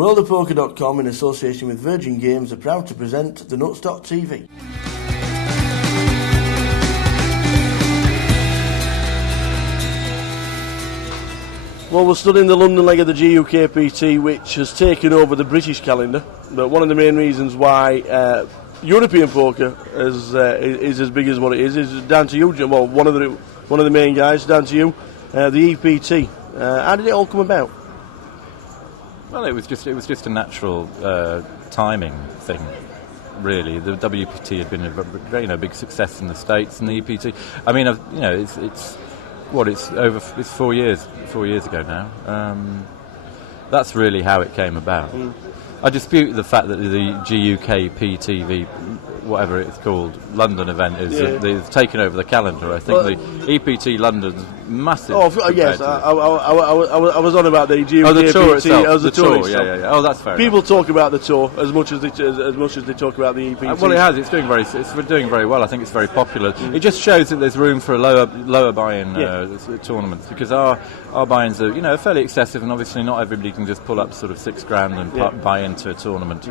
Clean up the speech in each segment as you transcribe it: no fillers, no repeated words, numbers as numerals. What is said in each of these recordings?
WorldofPoker.com, in association with Virgin Games, are proud to present the nutztv. Well, we're still in the London leg of the GUKPT, which has taken over the British calendar. But one of the main reasons why European poker is as big as what it is down to you. Well, one of the main guys, down to you, the EPT. How did it all come about? Well, it was just a natural timing thing, really. The WPT had been a very big success in the States, and the EPT. I mean, it's 4 years ago now. That's really how it came about. I dispute the fact that the GUKPT, whatever it's called, London event is taken over the calendar. I think the EPT London's massive. Oh yes, I was on about the GUKPT. Oh, the tour itself. The tour, yeah. Oh, that's fair. People talk about the tour as much as they talk about the EPT. Well, it has. It's doing very well. I think it's very popular. It just shows that there's room for a lower buy-in tournaments, because our buy-ins are fairly excessive, and obviously not everybody can just pull up sort of $6,000 and buy into a tournament.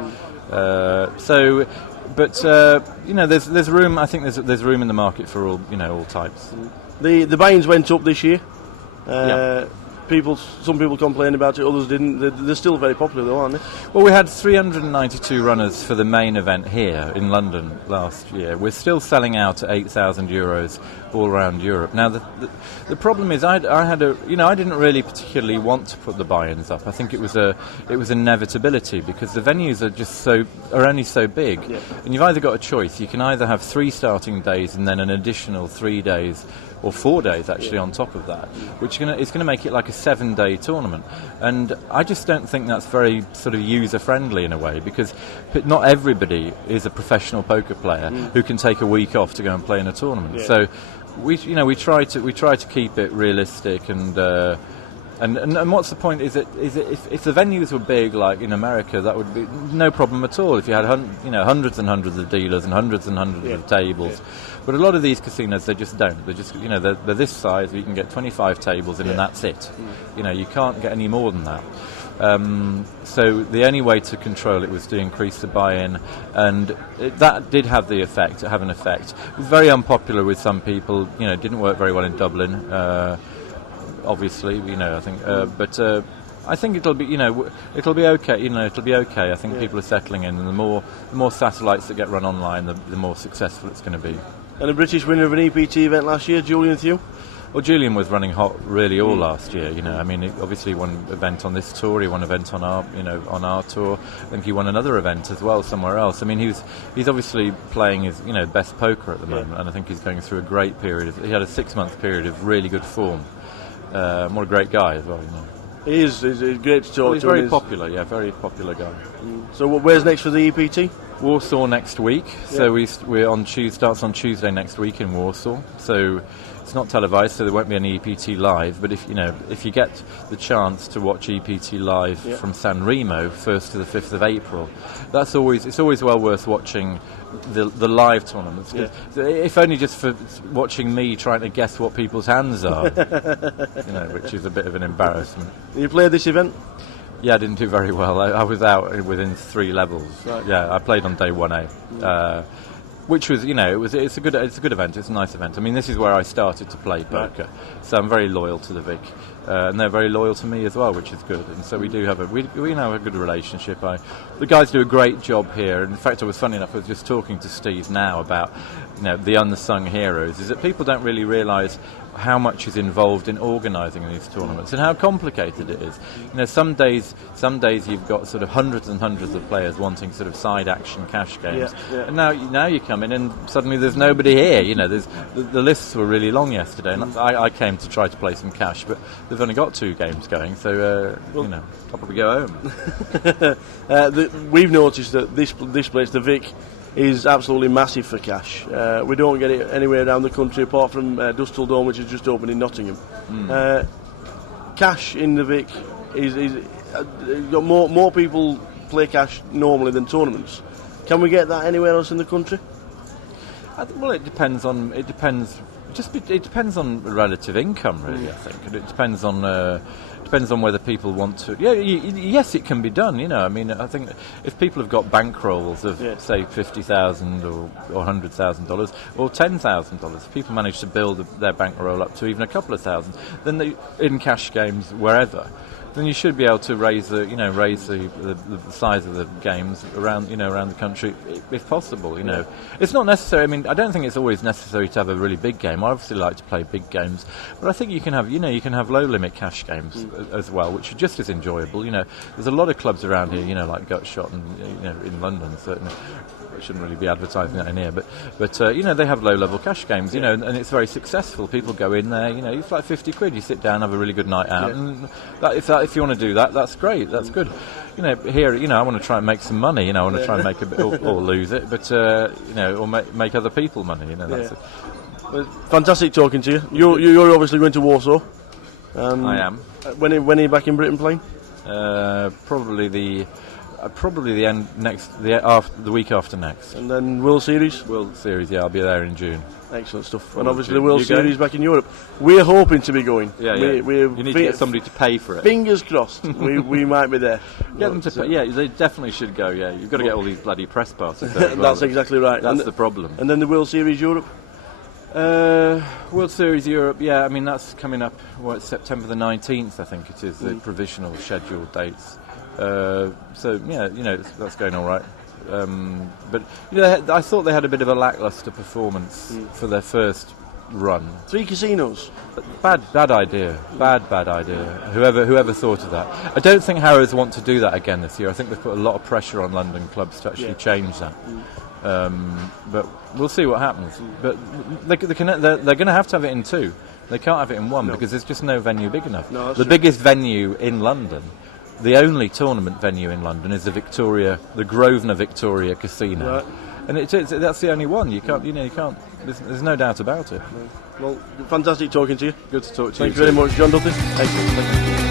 There's room. I think there's room in the market for all types. The buy-ins went up this year. Some people complained about it, others didn't. They're still very popular though, aren't they? Well, we had 392 runners for the main event here in London last year. We're still selling out at €8,000 all around Europe. Now, the problem is I didn't really particularly want to put the buy-ins up. I think it was an inevitability, because the venues are only so big, and you've either got a choice. You can either have 3 starting days and then an additional 3 days, or 4 days actually on top of that, which is going to make it like a 7-day tournament. And I just don't think that's very sort of user-friendly in a way, because not everybody is a professional poker player who can take a week off to go and play in a tournament. So we try to keep it realistic, and what's the point? Is it if the venues were big like in America, that would be no problem at all. If you had hundreds and hundreds of dealers and hundreds of tables. But a lot of these casinos, they just don't. They're just they're this size. You can get 25 tables in, and that's it. You can't get any more than that. So the only way to control it was to increase the buy-in, and that did have an effect. It was very unpopular with some people. It didn't work very well in Dublin. Obviously, I think, but I think it'll be okay. It'll be okay. I think people are settling in, and the more satellites that get run online, the more successful it's going to be. And a British winner of an EPT event last year, Julian Thew? Well, Julian was running hot really all last year. Obviously won an event on this tour. He won an event on our tour. I think he won another event as well somewhere else. I mean, he's obviously playing his best poker at the moment, and I think he's going through a great period. He had a 6-month period of really good form. What a great guy as well. He is. He's great to talk to. He's very popular. Very popular guy. So where's next for the EPT? Warsaw next week. So we're on starts on Tuesday next week in Warsaw. So it's not televised, so there won't be any EPT live. But if you get the chance to watch EPT live from San Remo, 1st to the 5th of April, it's always well worth watching the live tournaments. If only just for watching me trying to guess what people's hands are, which is a bit of an embarrassment. You played this event? Yeah, I didn't do very well. I was out within 3 levels. Right. Yeah, I played on day 1A, which was, it's a good event. It's a nice event. I mean, this is where I started to play poker, so I'm very loyal to the Vic, and they're very loyal to me as well, which is good. And so we do have a good relationship. The guys do a great job here. In fact, I was just talking to Steve now about the unsung heroes. Is that people don't really realise how much is involved in organising these tournaments and how complicated it is. Some days you've got sort of hundreds and hundreds of players wanting sort of side action cash games, and now you come in and suddenly there's nobody here. The lists were really long yesterday, and I came to try to play some cash, but they've only got 2 games going, so I'll probably go home. We've noticed that this place, the Vic, is absolutely massive for cash. We don't get it anywhere around the country apart from Duthie Dome, which is just opened in Nottingham. Cash in the Vic is more people play cash normally than tournaments. Can we get that anywhere else in the country? Well, it depends It depends on relative income, really. I think, and it depends on whether people want to. Yeah, yes, it can be done. You know, I mean, I think if people have got bankrolls of say $50,000 or $100,000 or $10,000, people manage to build their bankroll up to even a couple of thousand, then in cash games wherever. Then you should be able to raise the size of the games around the country if possible. You know, it's not necessary. I mean, I don't think it's always necessary to have a really big game. I obviously like to play big games, but I think you can have low limit cash games as well, which are just as enjoyable. You know, there's a lot of clubs around here. You know, like GUKPT and in London certainly. I shouldn't really be advertising that in here, but they have low-level cash games, and it's very successful. People go in there, it's like £50, you sit down, have a really good night out, and if you want to do that, that's great, that's good. Here, I want to try and make some money, I want to try and make a bit, or lose it, but or make other people money, that's it. Well, fantastic talking to you. You're obviously going to Warsaw. I am. When are you back in Britain playing? Probably the week after next. And then World Series? World Series, yeah, I'll be there in June. Excellent stuff. And obviously the World Series back in Europe. We're hoping to be going. Yeah. You need to get somebody to pay for it. Fingers crossed. we might be there. Get them to pay. Yeah, they definitely should go, yeah. You've got to get all these bloody press passes there as well. That's exactly right. That's the problem. And then the World Series Europe? World Series Europe, yeah, I mean, that's coming up, it's September the 19th, I think it is, the provisional scheduled dates. That's going all right. But I thought they had a bit of a lacklustre performance for their first run. 3 casinos. Bad idea. Bad idea. Whoever thought of that. I don't think Harrows want to do that again this year. I think they've put a lot of pressure on London clubs to actually change that. But we'll see what happens. But they're going to have it in 2. They can't have it in 1 because there's just no venue big enough. No, the biggest venue in London. The only tournament venue in London is the Grosvenor Victoria Casino, right. And that's the only one. You can't. There's no doubt about it. Well, fantastic talking to you. Good to talk to you. Thank you very much, John Duthie. Excellent. Thank you.